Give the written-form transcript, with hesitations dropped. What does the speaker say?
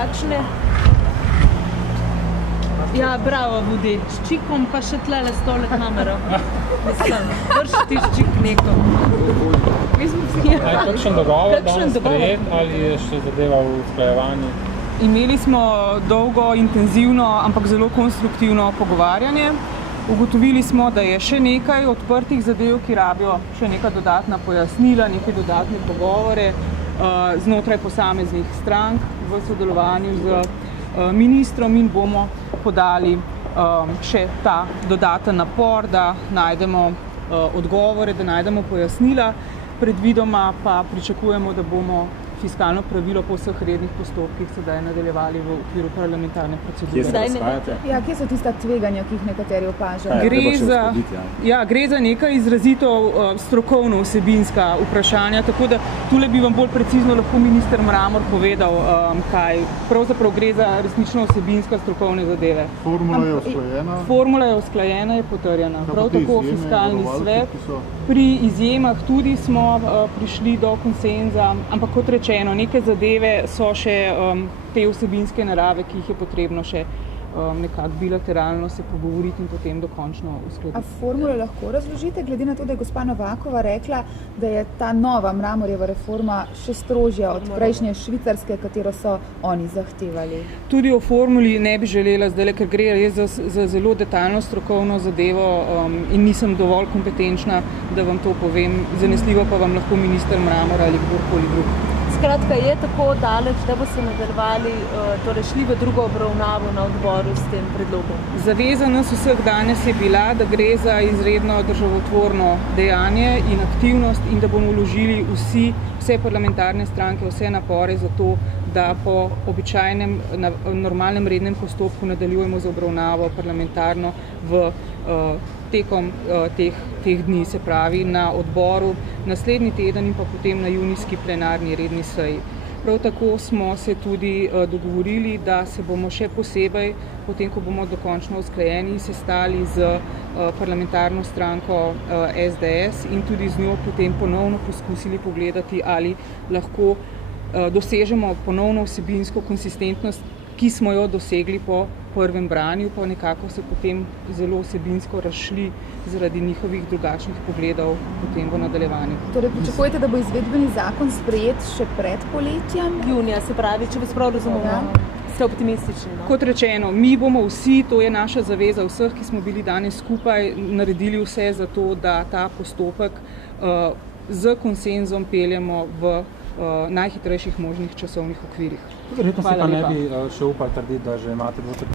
kakšne? Ja, bravo, Vudi. S čikom pa še tlele s tole kamero. Mislim, vrši ti s čik neko. Kakšen dogovor danes sprejet ali je še zadeva v usklajevanju? Imeli smo dolgo, intenzivno, ampak zelo konstruktivno pogovarjanje. Ugotovili smo, da je še nekaj odprtih zadev, ki rabijo še neka dodatna pojasnila, neke dodatne pogovore znotraj posameznih strank v sodelovanju z ministrom in bomo podali še ta dodaten napor, da najdemo odgovore, da najdemo pojasnila. Predvidoma pa pričakujemo, da bomo fiskalno pravilo po vseh rednih postopkih sedaj nadaljevali v okviru parlamentarne procedure. Kje se razhajate? Ja, kje so tista tveganja, ki jih nekateri opažajo? Gre za nekaj izrazito strokovno vsebinska vprašanja, tako da tule bi vam bolj precizno lahko minister Mramor povedal, kaj. Pravzaprav gre za resnično vsebinska strokovne zadeve. Formula je usklajena? Formula je usklajena, je potrjena. Prav tako fiskalni svet. Pri izjemah tudi smo prišli do konsenza, ampak kot rečeno, neke zadeve so še te vsebinske narave, ki jih je potrebno še nekako bilateralno se pogovoriti in potem dokončno uskladiti. A formulo lahko razložite, glede na to, da je gospa Novakova rekla, da je ta nova Mramorjeva reforma še strožja od prejšnje švicarske, katero so oni zahtevali? Tudi o formuli ne bi želela zdaj, ker gre res za zelo detaljno strokovno zadevo in nisem dovolj kompetenčna, da vam to povem. Zanesljivo pa vam lahko minister Mramor ali kdorkoli drug. Skratka, je tako daleč, da bo se nadaljevali, torej šli v drugo obravnavo na odboru s tem predlogom? Zaveza nas vseh danes je bila, da gre za izredno državotvorno dejanje in aktivnost in da bomo vložili vse parlamentarne stranke, vse napore za to, da po običajnem, normalnem rednem postopku nadaljujemo z obravnavo parlamentarno tekom teh dni, se pravi na odboru naslednji teden in pa potem na junijski plenarni redni seji. Prav tako smo se tudi dogovorili, da se bomo še posebej, potem ko bomo dokončno usklajeni, sestali z parlamentarno stranko SDS in tudi z njo potem ponovno poskusili pogledati, ali lahko dosežemo ponovno vsebinsko konsistentnost, ki smo jo dosegli po prvem branju, pa nekako se potem zelo vsebinsko razšli zaradi njihovih drugačnih pogledov potem v nadaljevanju. Torej pričakujete, da bo izvedbeni zakon sprejet še pred poletjem? Junija, se pravi, če vas prav razumemo. Ste optimistični, no? Kot rečeno, mi bomo vsi, to je naša zaveza vseh, ki smo bili danes skupaj, naredili vse za to, da ta postopek z konsenzom peljemo v najhitrejših možnih časovnih okvirih. Verjetno se pa ne bi še upal trditi, da že imate